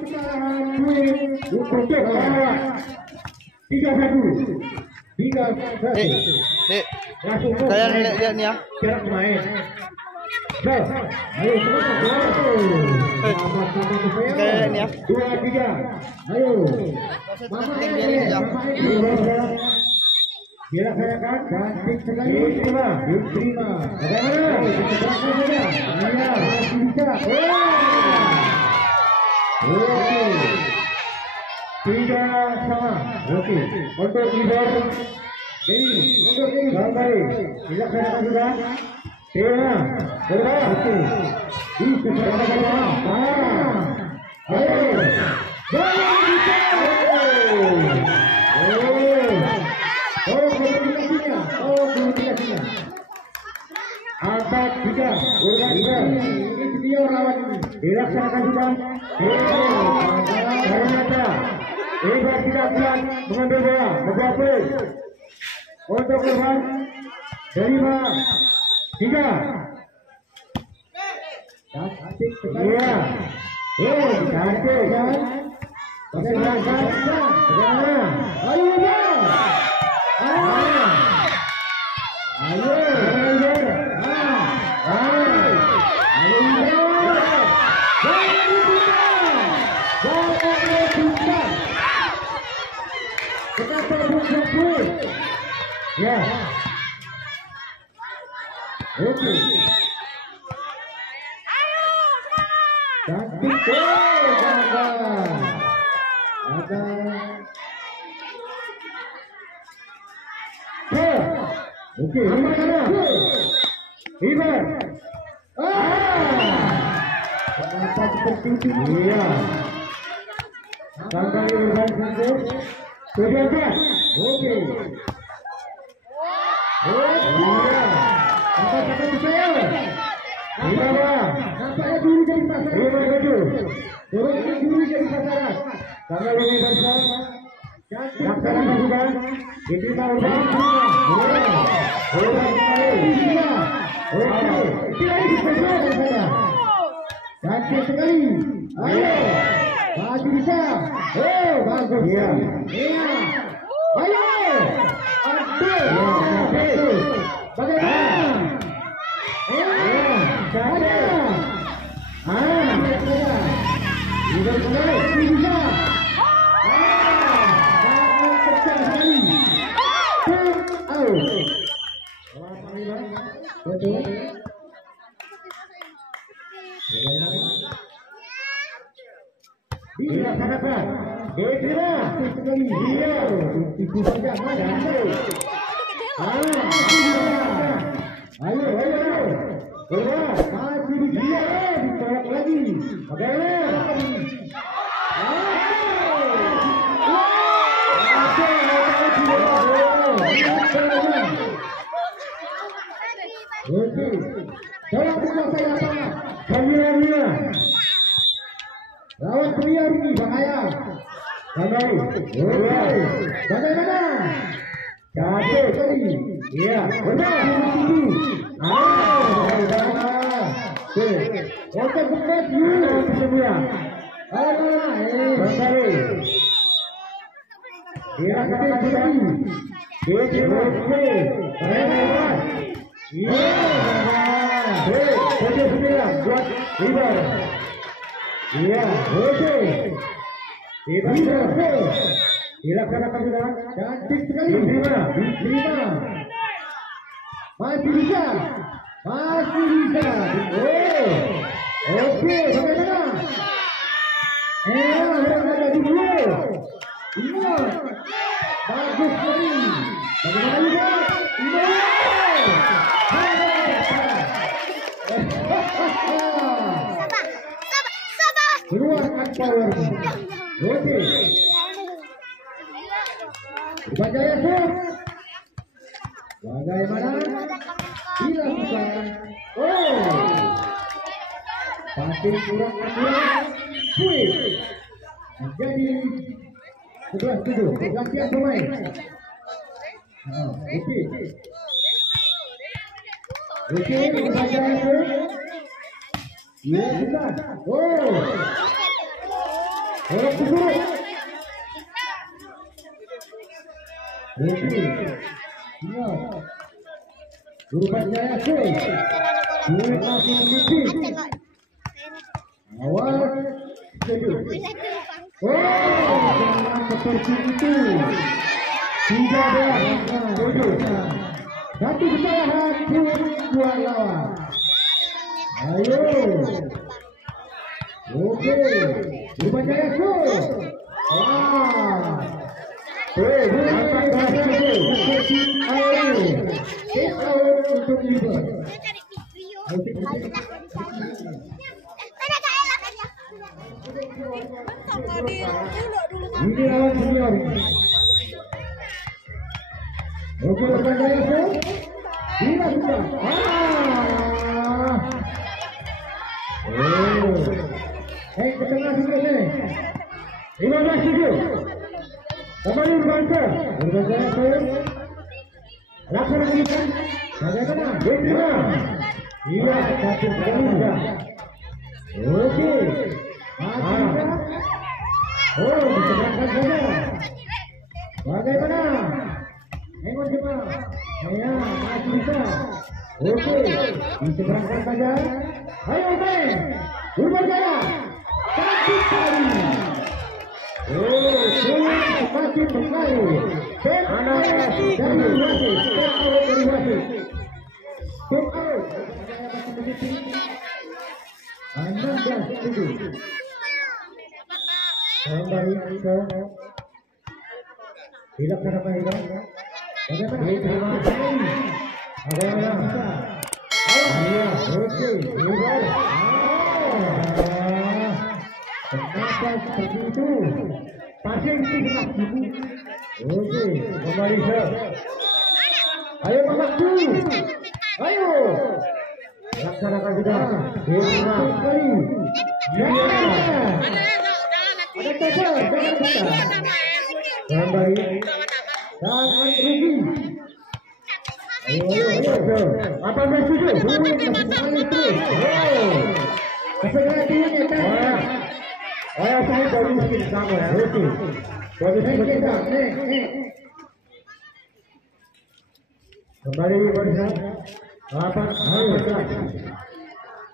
untuk lawan 3-1. 3-1. Langsung kalian lihat nih ya. Jarak main. Ayo terus. Kalian ya. 2-3. Ayo. Dilaksanakan cantik sekali. Diterima. Bagaimana? Iya, bisa. Oke. 3 sama. Oke. Untuk leader ini sampai dilaksanakan sudah. Oke. Bisa sama-sama. Ayo. Komunikasinya. Angkat 3. Ini video lawan ini. Dilaksanakan sudah. Karena Ibar tidak kuat mengambil bola. Membuat play. Untuk korban 5-3. Cantik sekali. Iya. Cantik kan. Bagaimana? Ayo ya. Ya. Oke. Cantik ada. Oke, Ibar. Kenapa seperti itu? Iya. Sampai Ibar saja. Sudah. Oke. Iya. Apa saya? Ibar. Nampaknya dulu jadi pasaran. Ibar maju. Turun dulu jadi pasaran. Sampai Ibar saja. Laksanakan juga. Diterima Urban. Cantik sekali. Ayo. Maju bisa. Bagus. Iya. Ayo. Aduh. Bagaimana? Bisa kembali. Bisa. Dilaksanakan. Diterima. Iya. Itu saja. Ayo. Masih dia ditolak lagi. Bagaimana? Oke. Tolong menguasai lapangan. Kamera. Lawan pria ini bahaya. Bagaimana? Cantik sekali. Iya, benar. Untuk bukan semua. Iya, oke. Dilaksanakan sudah. Cantik sekali. Diterima. Masih bisa. Oke, bagaimana? Berada dulu. Iya. Bagus sekali. Bagaimana juga? Keluarkan power. Oke. Bajaya Sur. Bagaimana? Dilakukan. Pasir kurang jadi 11-7 pergantian pemain. Oke, Bajaya Sur. Iya, bukan. Oleh Kusurup. Oke. Ingat. Urban Jaya Sui. Dua masih mimpi. Awal. Setuju. Oh, seperti itu. Tidak ada. Setuju. Satu kesalahan buat lawan. Ayo. Oke. Urban Jaya Sui. Wah. Untuk ini. Ini lawan senior. Oke, Urban Jaya Sui. Bila sudah. Ke tengah sini. 15-7. Kembali Urban Jaya Sui. Laksanakan. Bagaimana? Diterima. Iya, satu kali sudah. Oke. Oh, diseberangkan saja. Bagaimana? Engkau coba. Ya, masih bisa. Oke, diseberangkan saja. Ayo, Urban Jaya. Satu kali. Oh, semakin berkali. Anak dari wasit. Dari wasit. Kembali ke dilaksanakan itu. Bagaimana? Bagaimana? Iya, oke. Kenapa seperti itu? Pasien tidak sibuk. Oke, kembali ke. Ayo Mamaku. Ayo. Laksanakan juga. Diterima kembali. Ya. Ada total, jangan kita. Kembali. Jangan rugi. Ayo. Apa maksudnya? Kembali terus. Kesegera tinggi ya. Ayo saya baru mungkin sama ya. Oke. Posisi kita. Kembali bersama. Apa?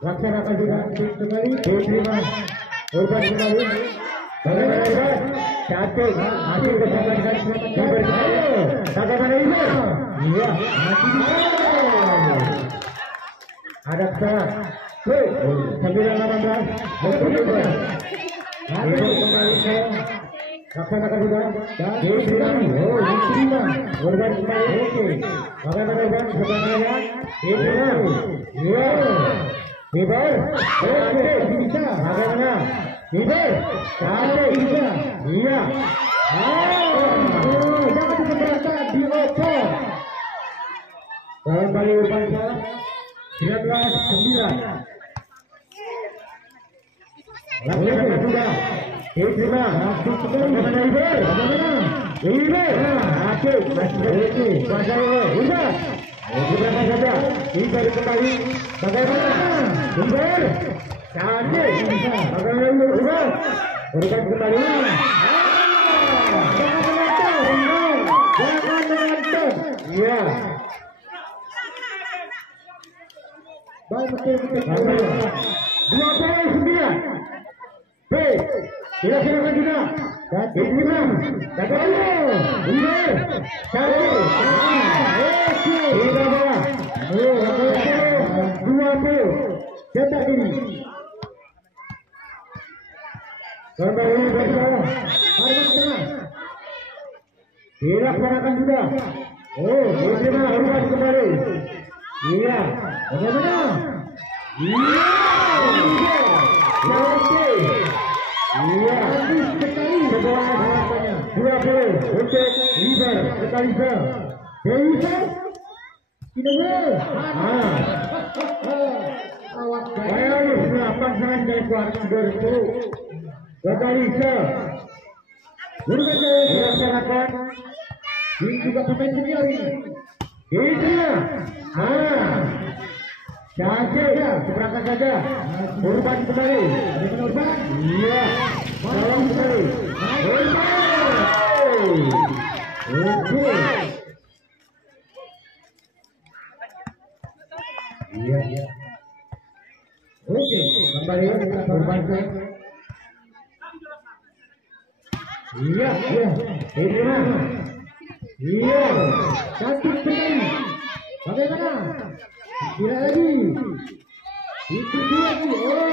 Laksanakan juga kembali. Diterima. Urban kembali. Bagaimana? Cantik. Masih bersama-sama. Bagaimana ini? Iya. Masih bisa. Ada kesalahan. 9-18. Kembali ke. Laksanakan juga. Diterima. Oh, diterima. Urban kembali. Oke. Bagaimana Urban? Sebenarnya. Diterima. Iya. Ibar. Oke. Bisa. Bagaimana? Ibar. Cantik. Bisa. Iya. Jangan diseberangkan di opo. Kembali Urban 19-9. Laksanakan sudah. Diterima. Bagaimana Ibar? Bagaimana? Ibar. Oke. Oke. Bagaimana? Ibar. Diberangkat saja. Ibar kembali. Bagaimana? Ibar. Cantik. Bagaimana Ibar? Urban kembali. Jangan menonton. Jangan menonton. Iya. Baik, betul. 29. Baik, kita silakan juga. Diterima. Bagaimana? Ibar. Cantik. Oke. Tidak apa. 20. Cetak diri. Kembali bersama. Harus tengah. Dilaksanakan juga. Oh, diterima. Urban kembali. Iya. Bagaimana? Iya. Cantik. Iya. Habis sekali. Sebelah harapannya. 20 untuk Ibar. Sekali se. Bisa. Tidak boleh. Saya harus melakukan serangan dari kuartal 20. Sekali se. Urban dilaksanakan. Ini juga pemain senior ini. Diterima. Cantik ya, seberangkat saja. Urban kembali. Urban. Iya. Tolong kembali. Oke. Iya. Oke, kembali Urban. Iya. Ini mah. Iya. Cantik sekali. Bagaimana? Tidak lagi. Itu dia lagi. Oh,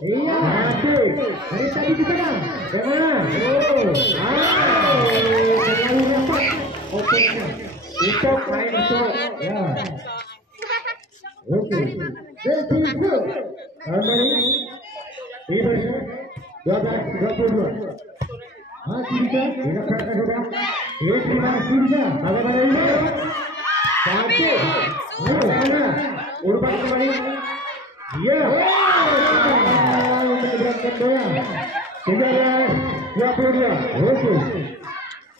iya. Cantik. Dari tadi di sana. Bagaimana? Oh, terlalu rapat. Oke. Untuk main untuk. Ya. Oke. Berikutnya. Kembali. Ini 12-22. Masih bisa. Tidak kerana sudah. Ini masih bisa. Bagaimana ini? Cantik. Ayo sana. Urban kembali. Iya. Untuk berangkat bola. 13-22. Oke.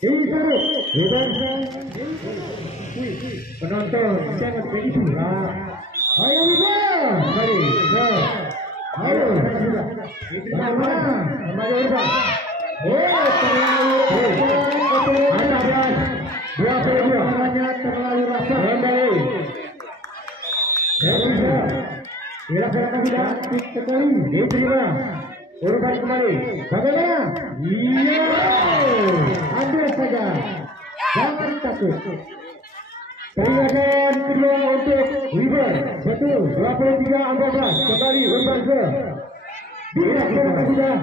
Ini seru. Urban. Penonton sangat begitu. Ayo Urban. Kembali. Ayo. Bagaimana? Kembali Urban. Terlalu rasa kembali. Kira-kira sudah sekali diterima. Urban kembali. Bagaimana? Iya. Ambil saja. Jangan takut. Peringatan kedua untuk River. Betul. 23-14. Kembali Urban ke. Kira-kira sudah.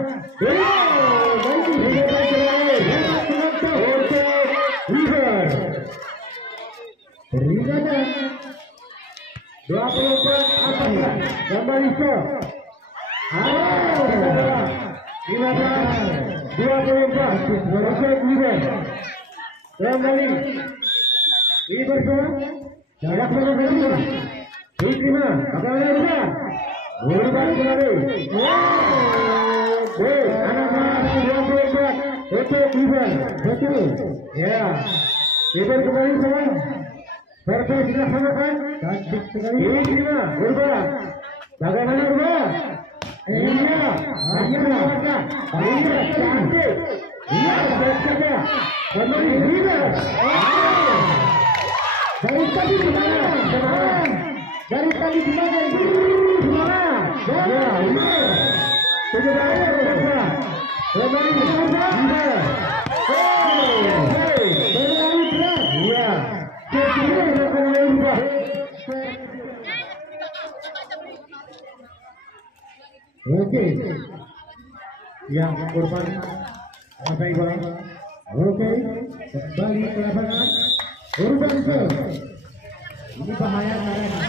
Peringatan 24 kembali ke 15-24 kembali ini bersama jarak mengenai diterima bagaimana Urban kembali anak-anak 24 untuk Urban betul ya Urban kembali sama Pertama sudah samakan cantik sekali ini terima Urban bagaimana Urban iya cantik iya baik saja kembali Urban dari tadi gimana dari tadi gimana ya ini sudah ada kembali Urban berlari berat iya Oke, yang Urban apa Iwan? Oke, kembali ke lapangan Urban ke. Ini bahaya karena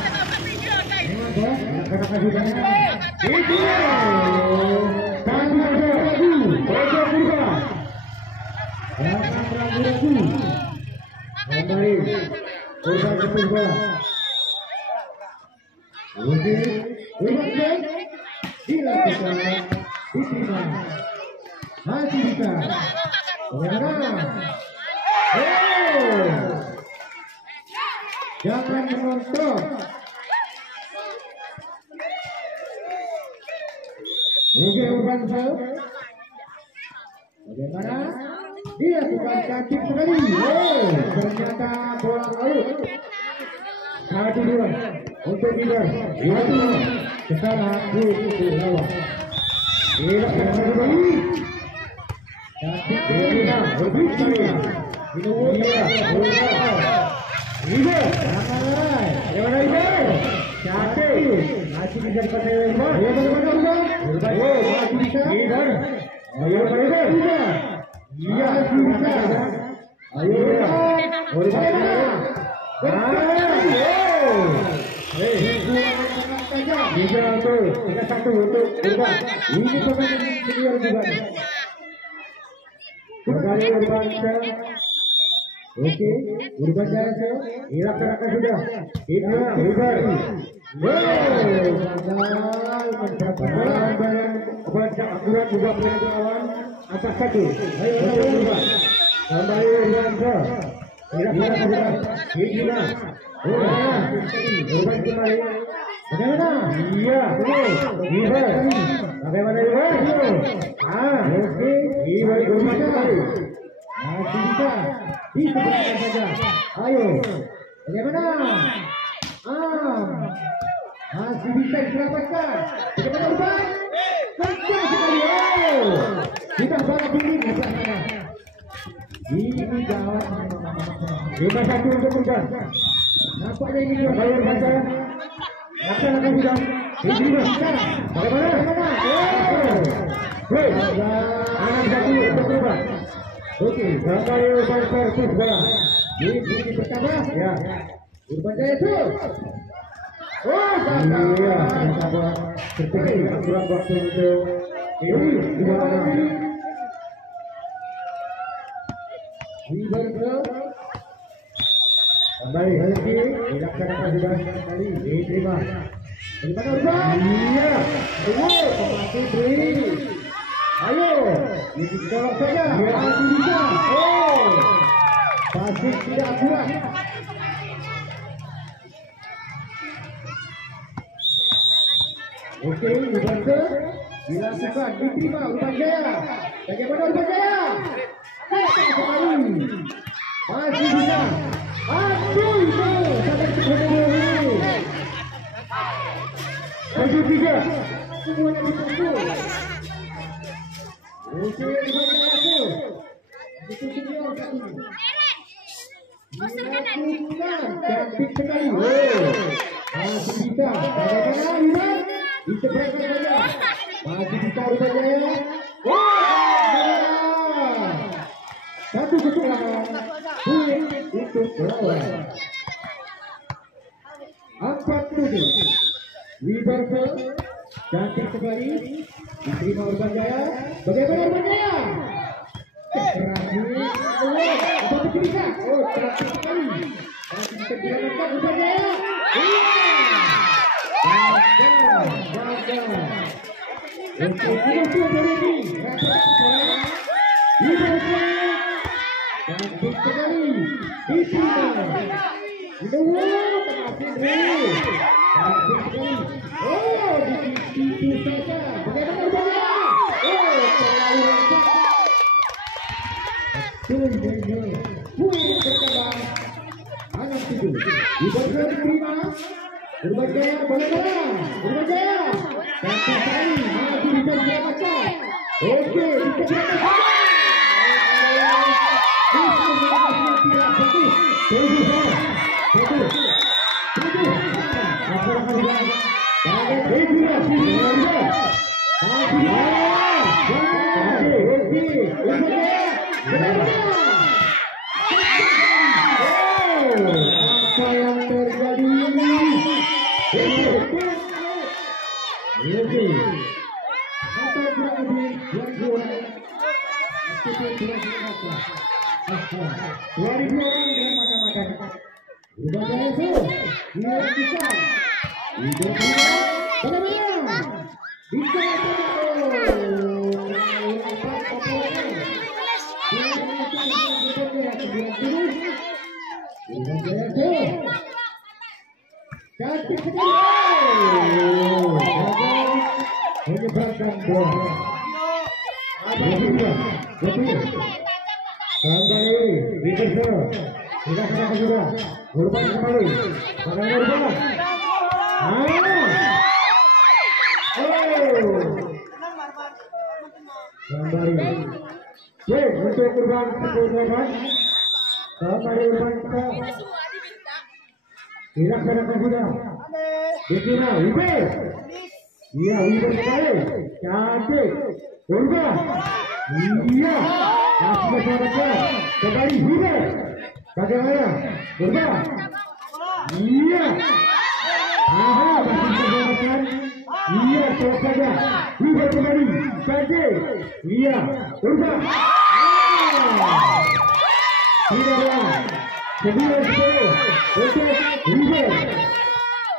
memang bos, katakan sudah. Itu tadi ada lagi, oke Urban. Jangan ragu-ragu. Kembali Urban ke bola. Oke, Urban ke. Dilakukan diterima masih bisa bagaimana jangan menonton Urban bagaimana dilakukan cantik sekali ternyata bola laut 1-2 untuk River kesana di lawan. Iya, kembali. Cantik Rina berbicara. Iya, ramai. Bagaimana Ibu? Cantik. Masih bisa dipakai Ibu. Iya, bagaimana Ibu? Masih bisa. Iya. Ayo bagaimana? Iya, masih bisa. Ayo. Bagaimana? Tiga satu untuk Urban. Ini pemain senior juga. Kembali Urban. Oke, Urban jalan dilaksanakan sudah. Ini River. Baca akurat juga penentuan atas satu. Ayo Urban. Kembali Urban ke. Dilaksanakan sudah. Ini Urban kembali. Bagaimana? Iya, Ibar. Bagaimana Ibar? Oke, Ibar bermata. Masih bisa diseberangkan saja. Ayo, bagaimana? Masih bisa diselamatkan. Bagaimana Ibar? Kencang sekali. Kita sangat tinggi kencang sana. Ini gawat. 5-1 untuk Ibar. Nampaknya ini bayar baca. Laksanakan sudah. Ini sudah. Bagaimana? Hei, anak satu untuk berubah. Oke, Bangkayu versus bola. Ini sisi pertama. Ya. Urban Jaya itu. Oh, iya. Pertama. Seperti kurang waktu untuk ini dua orang. Kembali lagi dilaksanakan sudah kembali diterima. Bagaimana Urban? Iya. Masih beri. Ayo, ini tolong saja. Masih bisa. Masih tidak akurat. Oke, Urban dilakukan diterima Urban Jaya. Bagaimana Urban Jaya? Masih bisa. Aduh, itu sampai sebenarnya. Maju 3. Semuanya ditutup. Oke, itu senior satu. Cantik sekali. Masih bisa. Bagaimana Iman? Diseberangkan saja. Masih bisa rupanya. Satu kekurangan. Untuk lawan 4-7. Wiberso cantik sekali diterima Urban Jaya. Bagaimana Urban Jaya? Satu cerita. Cantik sekali. Masih bisa diramatkan Urban Jaya. Gagal. Untuk musuh dari ini. Wiberso cantik sekali diterima. Di situ saja. Bagaimana Urban? Terlalu lengkap. Poin berkembang. 6-7. Wiberso diterima. Urban Jaya bagaimana? Urban Jaya cantik sekali. Masih bisa diselamatkan. Oke, diselamatkan. Apa yang terjadi? Menyebarkan bola. Kembali Wiberso. Dilaksanakan sudah. Urban kembali. Bagaimana Urban? Kembali. Untuk Urban Urban. Kembali Urban kita. Dilaksanakan sudah. Diterima Wiber. Iya, Wiber sekali. Cantik. Urban. Iya. Masih bersama kembali Wiber. Bagaimana? Urban. Iya. Masih bersama. Iya, terus saja. Wiber kembali. Cantik. Iya. Urban. Tidaklah. 9-10 untuk Wiber.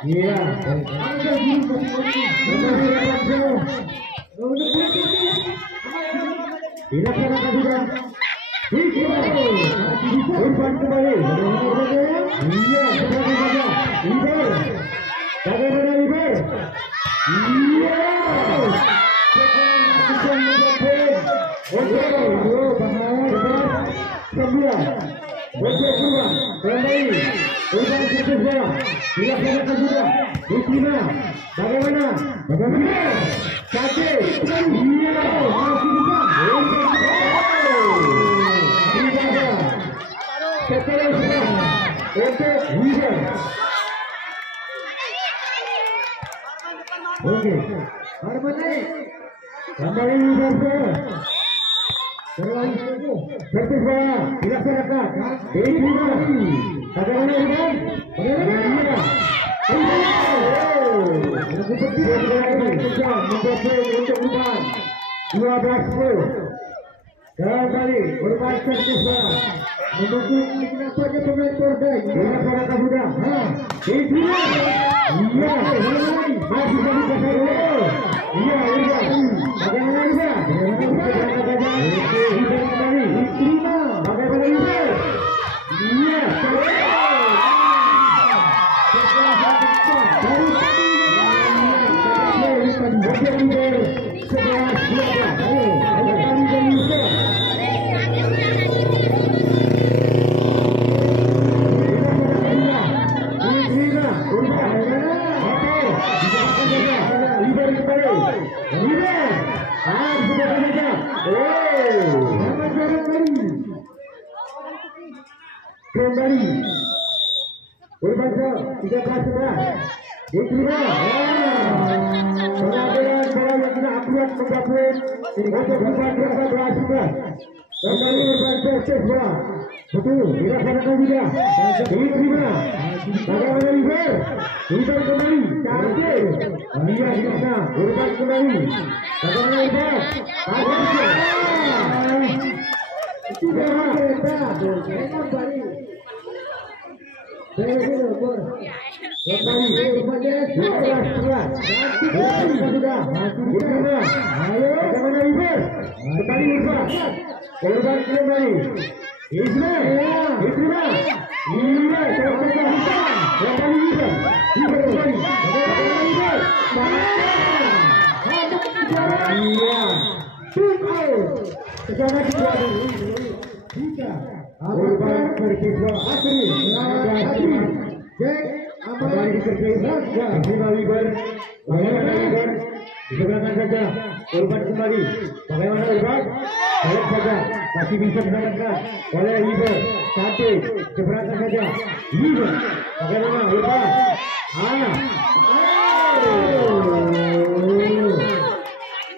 Iya. Dilaksanakan sudah. Urban kembali. Iya, seperti saja. Wiber. Bagaimana Wiber? Oke, Harmoni kembali bergerak. Bergerak, dilaksanakan. Diterima. Bagaimana dengan? Bagaimana? Untuk Urban 12-10. Kembali Urban Sertiswa mendukung nampaknya pemain Pordai. Dilaksanakan sudah. Diterima. Iya, masih jadi pasar. Iya, iya. Bagaimana juga? Bagaimana kembali? Diterima. Bagaimana juga? Iya. Kembali berbangsa 13-11 diterima. Pengambilan bola yang tidak akurat menggabung untuk Urban 12-11. Kembali Urban Persis bola betul dilaksanakan juga diterima. Bagaimana River? River kembali cantik. Iya di sana Urban kembali. Bagaimana River? Sudah kereta kembali. Diseberangkan saja Urban kembali. Bagaimana Urban? Baik saja, masih bisa mendapatkan oleh River. Satu, seberangkan saja River. Bagaimana Urban?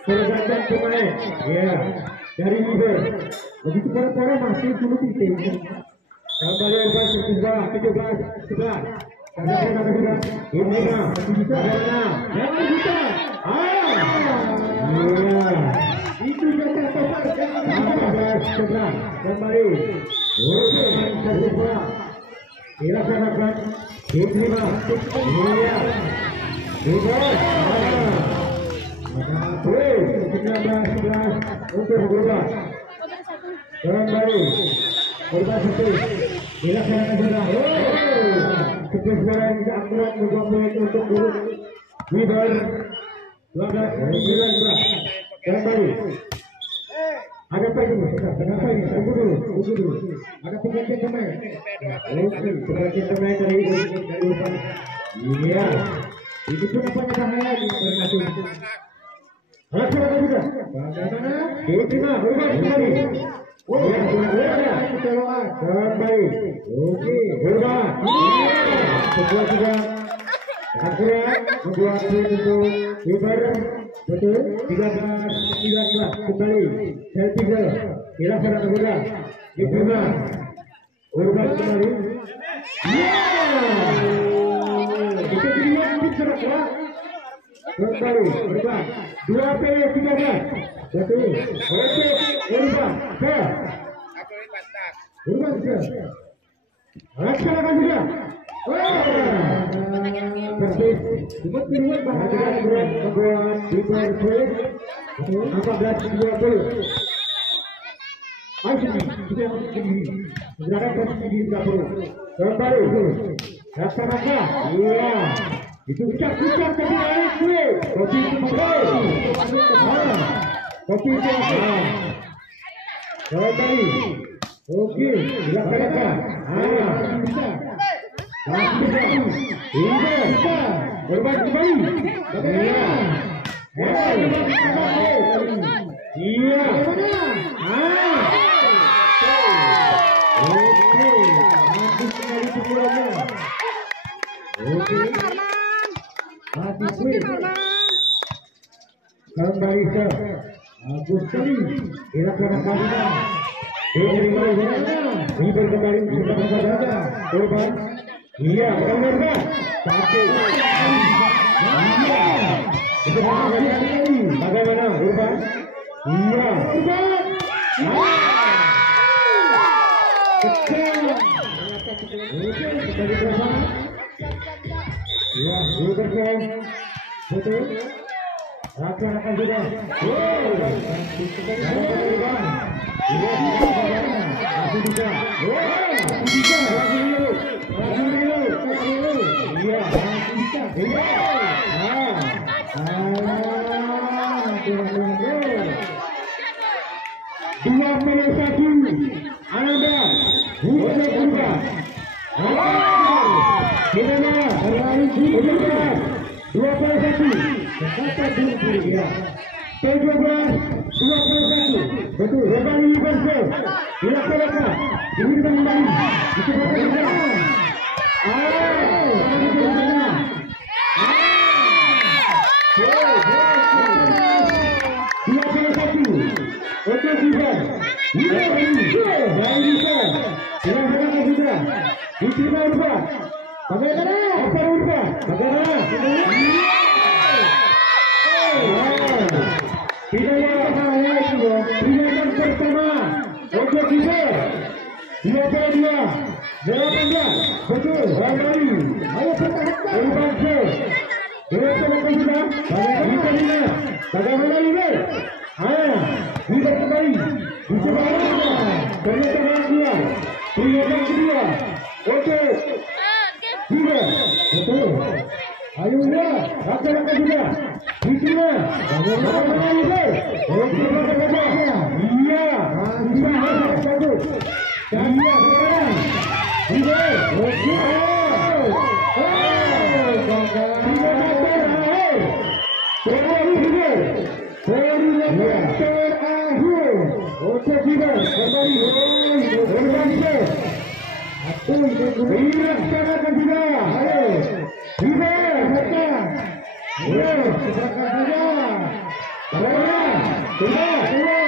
Pergantian pemain, ya dari River. Begitu para masih dulu titik. Kembali Urban 17-11. Karena sudah ini masih bisa. Jangan bisa. Itu jatah total. 14-11 kembali. Urban terbuka. Dilaksanakan. Diterima. Iya. Dibuat. 19-11 untuk berubah. Kembali. Urban 1 dilaksanakan juga. Kebesaran keakurat menggabung untuk guru River 12-19 kembali. Ada apa ini? Kenapa ini? Tunggu dulu. Ada pergantian pemain. Oke, pergantian pemain dari Urban. Iya. Itu pun apanya bahaya di berkasih. Laksanakan juga. Bagaimana? Diterima. Urban kembali. Ya, kembali. Oke, Urban. Sebuah juga akurat membuat untuk River. Betul. 13-19 kembali. Saya 3 dilaksanakan juga. Diterima. Urban kembali. Itu dia bicara kuat. Kembali Urban 2P13. Betul. Oke, Urban. Urban laksanakan juga. Persis cuma pilihan bahagia berat membuat River 14-20. Ayo sini, kita masuk ke diri. Menggunakan posisi di dapur. Kembali laksanakan. Iya. Itu ucap-ucap tadi naik gue. Kopi itu kopi itu jawab tadi. Oke, dilaksanakan. Bisa. Bisa. Berubah kembali. Iya. Iya. Oke. Habis sekali pukulannya. Oke. Habis kembali ke Agus kali dilaksanakan. River kembali bersama saja. Korban. Iya, benar. Satu. Iya. Itu bagaimana Urban? Iya. Urban. Kembali bersama. Iya, Urban. Betul. Laksanakan juga. Masih bisa. Iya, masih bisa. Dua menit satu. Anda boleh berubah. Gimana? Berubah. 21. Kata dulu ya. 17, 21. Betul. Kembali berser. Dilaksanakan. Diberikan kembali. Dicepat-cepat. Oke juga. Silahkan juga. Diterima Urban. Bagaimana? Apa Urban? Bagaimana? Tindakan pertama. Oke juga. 22. 18. Betul. Kembali. Ayo pertahankan. Urban Show. Dilaksanakan juga. Bagaimana? Bagaimana ini? Bisa kembali. Bisa pernyataan kedua. Pernyataan kedua. Oke. Juga. Betul. Ayo ya. Laksanakan juga. Bisa. Bagaimana ini? Oke. Iya. Bisa. Bagus. Iya. Sekarang. Bisa. Oke. Oke juga, kembali. Berbangsa. Dilaksanakan juga. Ayo. Juga, mereka. Ayo, seberangkat saja. Bagaimana? Sudah. Ayo.